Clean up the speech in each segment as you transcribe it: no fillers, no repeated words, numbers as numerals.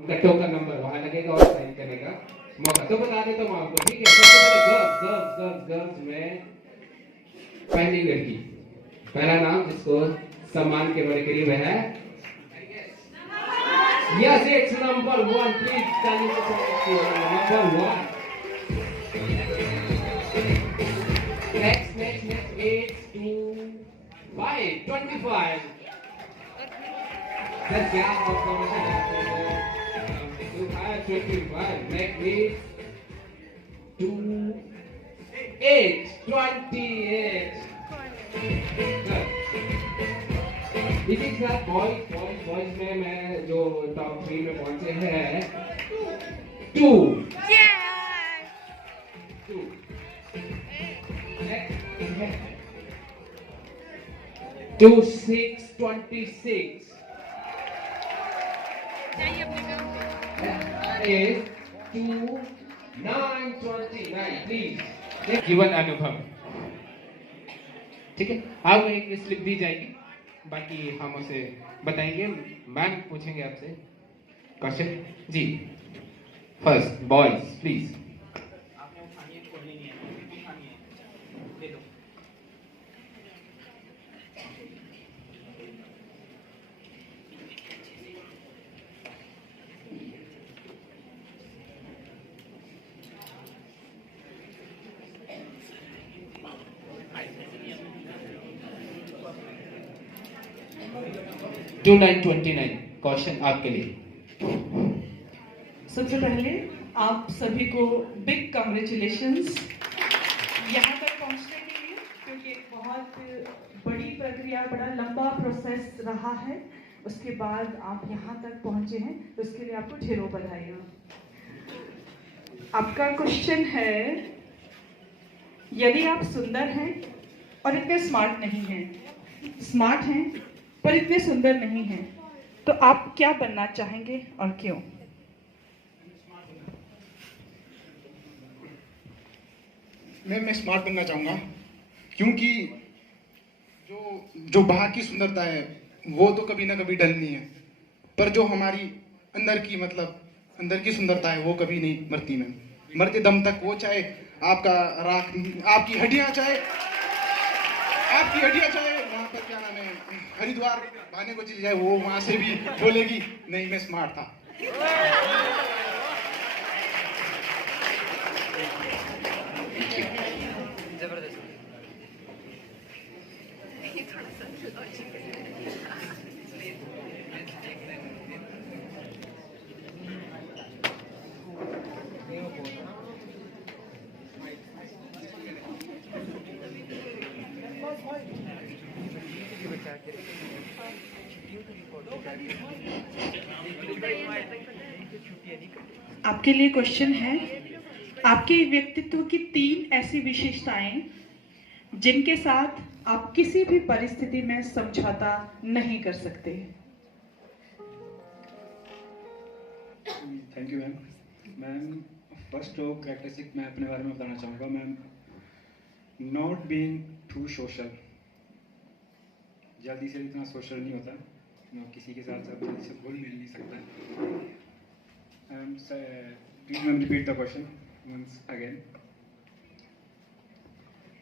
कट्टों का नंबर वहां लगेगा और साइन करेगा। मौका तो बता देता हूँ आपको, ठीक है। सबसे पहले गर्ल्स गर्ल्स गर्ल्स गर्ल्स में पहली लड़की, पहला नाम जिसको सम्मान के बड़े करीब है। Yes, it's number 1, please stand number 1। Next, 8 to 5, 25. Sir, क्या ऑब्जर्वेशन करते हो? 25. Next is 2, 8, 28. इसी के साथ बॉयज में मैं जो टॉप 3 में पहुंचे हैं 2 2 6 26 is 2 9 29 प्लीज जीवन अनुभव, ठीक है। आपको एक स्लिप दी जाएगी, बाकी हम उसे बताएंगे। मैम पूछेंगे आपसे क्वेश्चन जी। First boys please. 2929 क्वेश्चन आपके लिए। सबसे पहले आप सभी को बिग कांग्रेचुलेशंस यहाँ तक पहुँचने के लिए, क्योंकि एक बहुत बड़ी प्रक्रिया, बड़ा लंबा प्रोसेस रहा है। उसके बाद आप यहाँ तक पहुँचे हैं, तो उसके लिए आपको ढेरों बधाइयाँ। आपका क्वेश्चन है, यदि आप सुंदर हैं और इतने स्मार्ट नहीं हैं, स्मार्ट हैं पर इतने सुंदर नहीं हैं, तो आप क्या बनना चाहेंगे और क्यों? मैं स्मार्ट बनना चाहूँगा, क्योंकि जो बाहर की सुंदरता है वो तो कभी ना कभी ढलनी है, पर जो हमारी अंदर की सुंदरता है वो कभी नहीं मरती। मैम मरते दम तक, वो चाहे आपका राख, आपकी हड्डियाँ चाहे वहाँ पर क्या नाम है, हरिद्वार बहाने को चली जाए, वो वहाँ से भी बोलेगी नहीं मैं स्मार्ट था। आपके लिए क्वेश्चन है, आपके व्यक्तित्व की 3 ऐसी विशेषताएं जिनके साथ आप किसी भी परिस्थिति में समझौता नहीं कर सकते। Thank you ma'am. Ma'am first जो कैरेक्टरिस्टिक मैं अपने बारे में बताना चाहूँगा ma'am, not being too social. जल्दी से इतना सोशल नहीं होता, किसी के साथ जल्दी से घुल मिल नहीं सकता। Please ma'am repeat the question once again.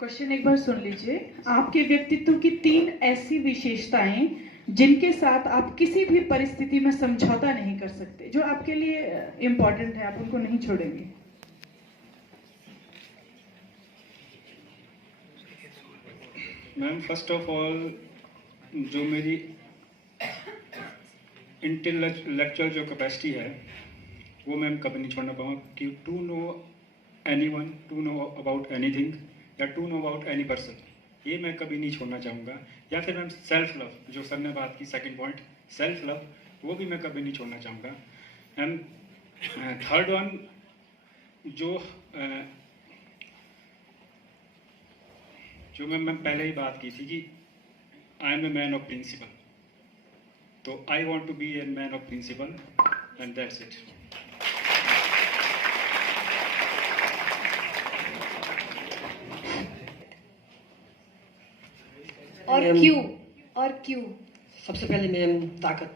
Question एक बार सुन लीजिए। आपके व्यक्तित्व की 3 ऐसी विशेषताएं जिनके साथ आप किसी भी परिस्थिति में समझौता नहीं कर सकते, जो आपके लिए इम्पोर्टेंट है, आप उनको नहीं छोड़ेंगे। मैम फर्स्ट ऑफ ऑल जो मेरी इंटेलेक्चुअल जो कैपेसिटी है वो मैम कभी नहीं छोड़ना पाऊँगा, कि to know anyone, to know about anything या to know about any person, ये मैं कभी नहीं छोड़ना चाहूँगा। या फिर मैम सेल्फ लव, जो सर ने बात की सेकंड पॉइंट, सेल्फ लव, वो भी मैं कभी नहीं छोड़ना चाहूँगा। एंड थर्ड वन जो मैं पहले ही बात की थी कि I am a man of principle, तो I want to be a man of principle and that's it. और क्यों? सबसे पहले मैम ताकत।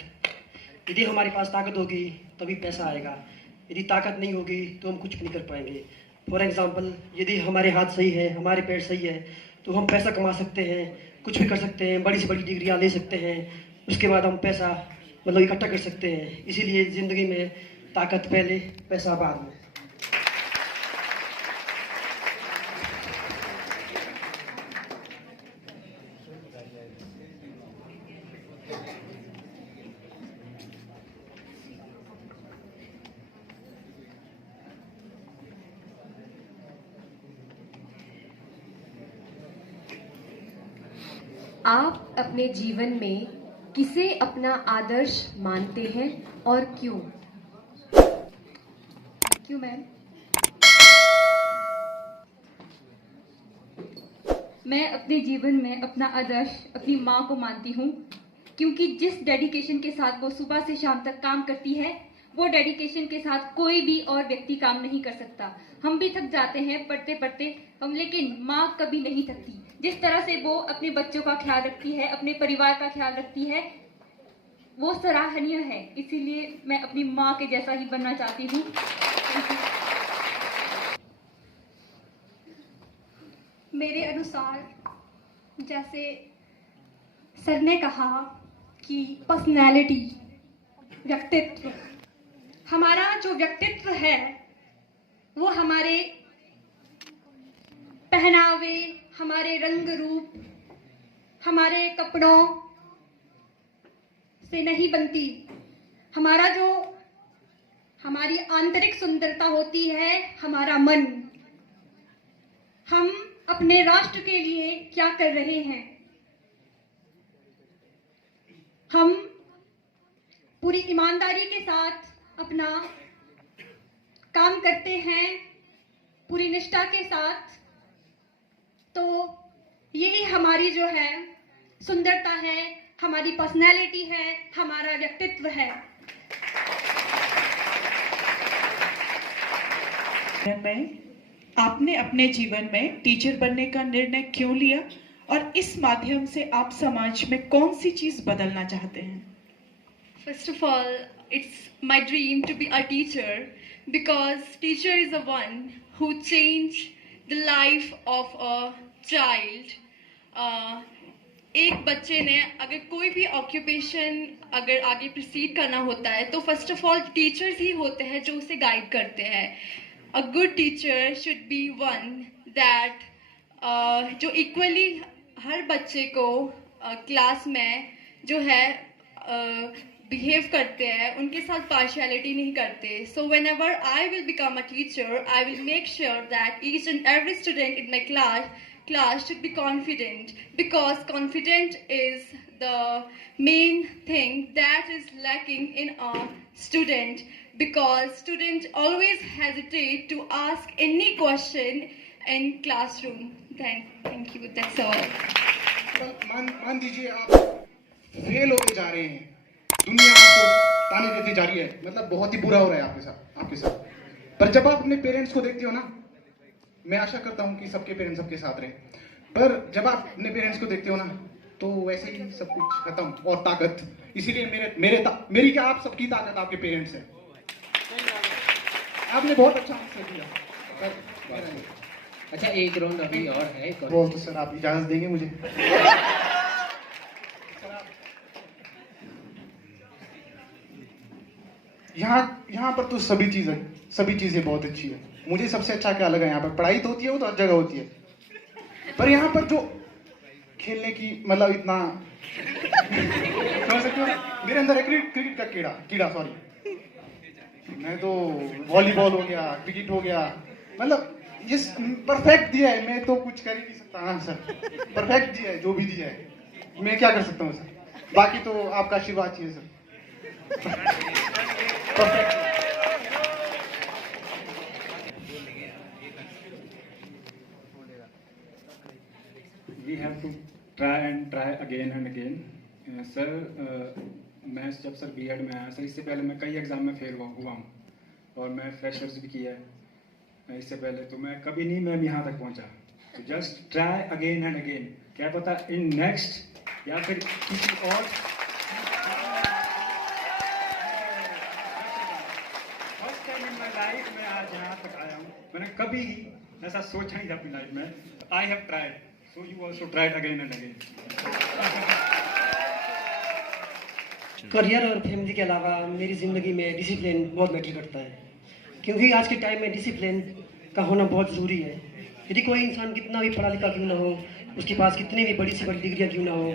यदि हमारे पास ताकत होगी तभी पैसा आएगा। यदि ताकत नहीं होगी तो हम कुछ भी नहीं कर पाएंगे। फॉर एग्जांपल, यदि हमारे हाथ सही है, हमारे पैर सही है, तो हम पैसा कमा सकते हैं, कुछ भी कर सकते हैं, बड़ी से बड़ी डिग्रियां ले सकते हैं। उसके बाद हम पैसा मतलब इकट्ठा कर सकते हैं। इसीलिए ज़िंदगी में ताकत पहले, पैसा बाद में। आप अपने जीवन में किसे अपना आदर्श मानते हैं और क्यों? क्यों मैम? मैं अपने जीवन में अपना आदर्श अपनी माँ को मानती हूँ, क्योंकि जिस डेडिकेशन के साथ वो सुबह से शाम तक काम करती है, वो डेडिकेशन के साथ कोई भी और व्यक्ति काम नहीं कर सकता। हम भी थक जाते हैं पढ़ते पढ़ते हम, लेकिन माँ कभी नहीं थकती। जिस तरह से वो अपने बच्चों का ख्याल रखती है, अपने परिवार का ख्याल रखती है, वो सराहनीय है। इसीलिए मैं अपनी माँ के जैसा ही बनना चाहती हूँ। मेरे अनुसार, जैसे सर ने कहा कि पर्सनैलिटी, व्यक्तित्व, हमारा जो व्यक्तित्व है वो हमारे पहनावे, हमारे रंग रूप, हमारे कपड़ों से नहीं बनती। हमारी आंतरिक सुंदरता होती है हमारा मन। हम अपने राष्ट्र के लिए क्या कर रहे हैं? हम पूरी ईमानदारी के साथ अपना काम करते हैं, पूरी निष्ठा के साथ। तो यही हमारी जो है सुंदरता है, हमारी पर्सनैलिटी है, हमारा व्यक्तित्व है। आपने अपने जीवन में टीचर बनने का निर्णय क्यों लिया और इस माध्यम से आप समाज में कौन सी चीज बदलना चाहते हैं? First of all, it's my dream to be a teacher because teacher is the one who change the life of a child. एक बच्चे ने अगर कोई भी ऑक्यूपेशन अगर आगे प्रोसीड करना होता है तो फर्स्ट ऑफ ऑल टीचर्स ही होते हैं जो उसे गाइड करते हैं। A good teacher should be one that जो इक्वली हर बच्चे को क्लास में जो है बिहेव करते हैं, उनके साथ पार्शियलिटी नहीं करते। So when ever I will become a teacher, I will make sure that each and every student in my class should be confident, because confident is the main thing that is lacking in a student, because student always hesitate to ask any question in classroom. Thank you, that's all. मान दीजिए आप fail होते जा रहे हैं, दुनिया आपको ताने देती जा रही है, मतलब बहुत ही बुरा हो रहा है आपके साथ। पर जब आप अपने पेरेंट्स को देखते हो ना, मैं आशा करता हूँ कि सबके पेरेंट्स सबके साथ रहे, पर जब आप अपने पेरेंट्स को देखते हो ना तो वैसे ही सब कुछ खत्म और ताकत। इसीलिए मेरी क्या, आप सबकी ताकत आपके पेरेंट्स है। आपने बहुत अच्छा आंसर दिया। अच्छा, एक राउंड अभी और है। वो तो सर आप इजाजत देंगे मुझे? यहाँ पर तो सभी चीजें बहुत अच्छी है। मुझे सबसे अच्छा क्या लगा, यहाँ पर पढ़ाई तो होती है, वो तो हर जगह होती है, पर यहाँ पर जो खेलने की मतलब इतना समझ सकते हो, मेरे अंदर है क्रिकेट का कीड़ा सॉरी, मैं तो वॉलीबॉल हो गया, क्रिकेट हो गया, मतलब ये परफेक्ट दिया है, मैं तो कुछ कर ही नहीं सकता। हाँ सर, परफेक्ट दिया है, जो भी दिया है, मैं क्या कर सकता हूँ सर? बाकी तो आपका आशीर्वाद चाहिए sir. Perfect. We have to try again and again. Sir मैं जब सर बीएड में आया सर, इससे पहले मैं कई एग्ज़ाम में फेल हुआ हूँ और मैं फ्रेशर्स भी किया है इससे पहले, तो मैं कभी नहीं मैं यहाँ तक पहुँचा। तो just try again and again, क्या पता इन नेक्स्ट या फिर किसी और first time in my life मैं आज यहाँ तक आया हूँ। मैंने कभी ऐसा सोचा नहीं था अपनी लाइफ में। I have tried, so you also tried again and again. Career और फैमिली के अलावा मेरी ज़िंदगी में डिसिप्लिन बहुत मैटर करता है, क्योंकि आज के टाइम में डिसिप्लिन का होना बहुत ज़रूरी है। यदि कोई इंसान कितना भी पढ़ा लिखा क्यों ना हो, उसके पास कितनी भी बड़ी से बड़ी डिग्रियाँ क्यों ना हो,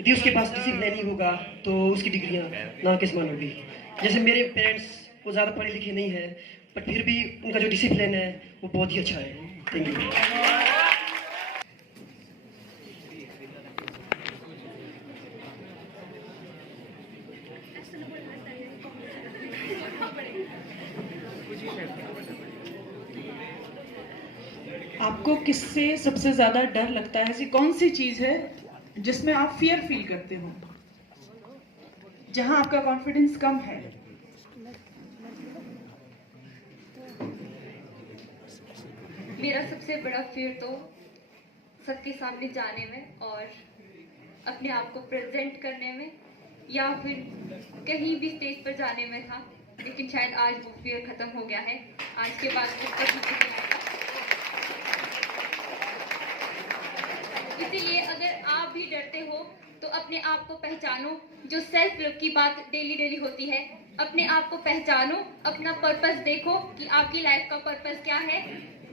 यदि उसके पास डिसिप्लिन नहीं होगा तो उसकी डिग्रियाँ ना किस मान होगी। जैसे मेरे पेरेंट्स वो ज़्यादा पढ़े लिखे नहीं है, पर फिर भी उनका जो डिसिप्लिन है वो बहुत ही अच्छा है। Thank you. आपको किससे सबसे ज्यादा डर लगता है? ऐसी कौन सी चीज है जिसमें आप फियर फील करते हो, जहां आपका कॉन्फिडेंस कम है? मेरा सबसे बड़ा फियर तो सबके सामने जाने में और अपने आप को प्रेजेंट करने में, या फिर कहीं भी स्टेज पर जाने में था, लेकिन शायद आज वो फियर खत्म हो गया है। आज के बाद वो कभी नहीं आएगा। इसीलिए अगर आप भी डरते हो तो अपने आप को पहचानो। जो सेल्फ लव की बात डेली डेली होती है, अपने आप को पहचानो, अपना पर्पस देखो कि आपकी लाइफ का पर्पस क्या है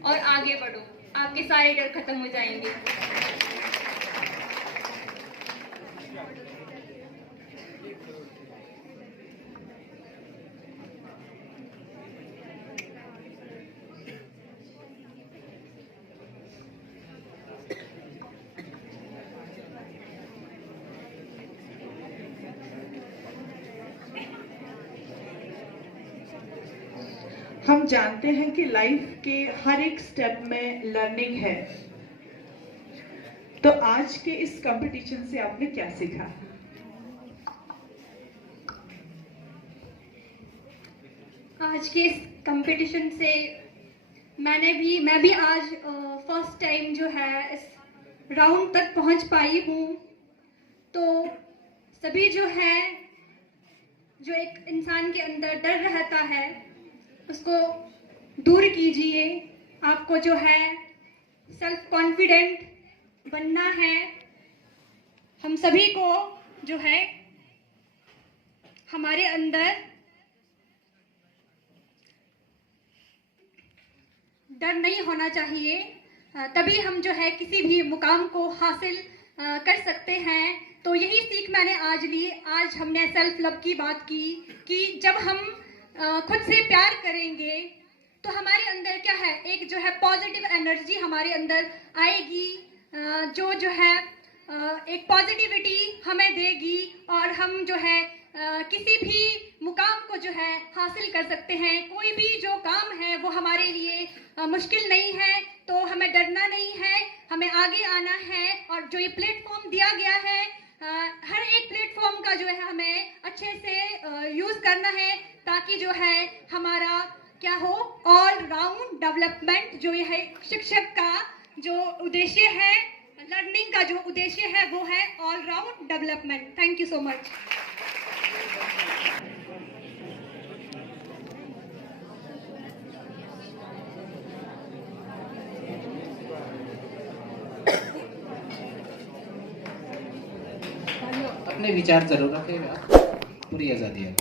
और आगे बढ़ो। आपके सारे डर खत्म हो जाएंगे। हम जानते हैं कि लाइफ के हर एक स्टेप में लर्निंग है, तो आज के इस कंपटीशन से आपने क्या सीखा? आज के इस कंपटीशन से मैं भी आज फर्स्ट टाइम जो है इस राउंड तक पहुंच पाई हूँ। तो सभी जो है, जो एक इंसान के अंदर डर रहता है, उसको दूर कीजिए। आपको जो है सेल्फ कॉन्फिडेंट बनना है। हम सभी को जो है हमारे अंदर डर नहीं होना चाहिए, तभी हम जो है किसी भी मुकाम को हासिल कर सकते हैं। तो यही सीख मैंने आज ली। आज हमने सेल्फ लव की बात की कि जब हम खुद से प्यार करेंगे तो हमारे अंदर क्या है, एक जो है पॉजिटिव एनर्जी हमारे अंदर आएगी, जो है एक पॉजिटिविटी हमें देगी और हम जो है किसी भी मुकाम को जो है हासिल कर सकते हैं। कोई भी जो काम है वो हमारे लिए मुश्किल नहीं है, तो हमें डरना नहीं है, हमें आगे आना है। और जो ये प्लेटफॉर्म दिया गया है, हर एक प्लेटफॉर्म का जो है हमें अच्छे से यूज करना है, ताकि जो है हमारा क्या हो, ऑल राउंड डेवलपमेंट। जो ये है शिक्षक का जो उद्देश्य है, लर्निंग का जो उद्देश्य है, वो है all round development. Thank you so much. अपने विचार जरूर रखेगा, पूरी आजादी है।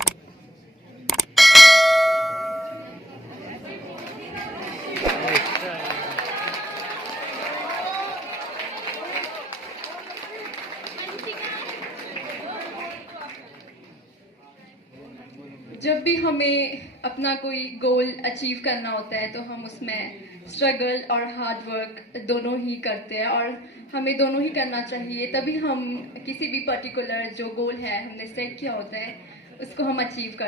जब भी हमें अपना कोई गोल अचीव करना होता है तो हम उसमें स्ट्रगल और हार्ड वर्क दोनों ही करते हैं, और हमें दोनों ही करना चाहिए। तभी हम किसी भी पर्टिकुलर जो गोल है हमने सेट किया होता है उसको हम अचीव कर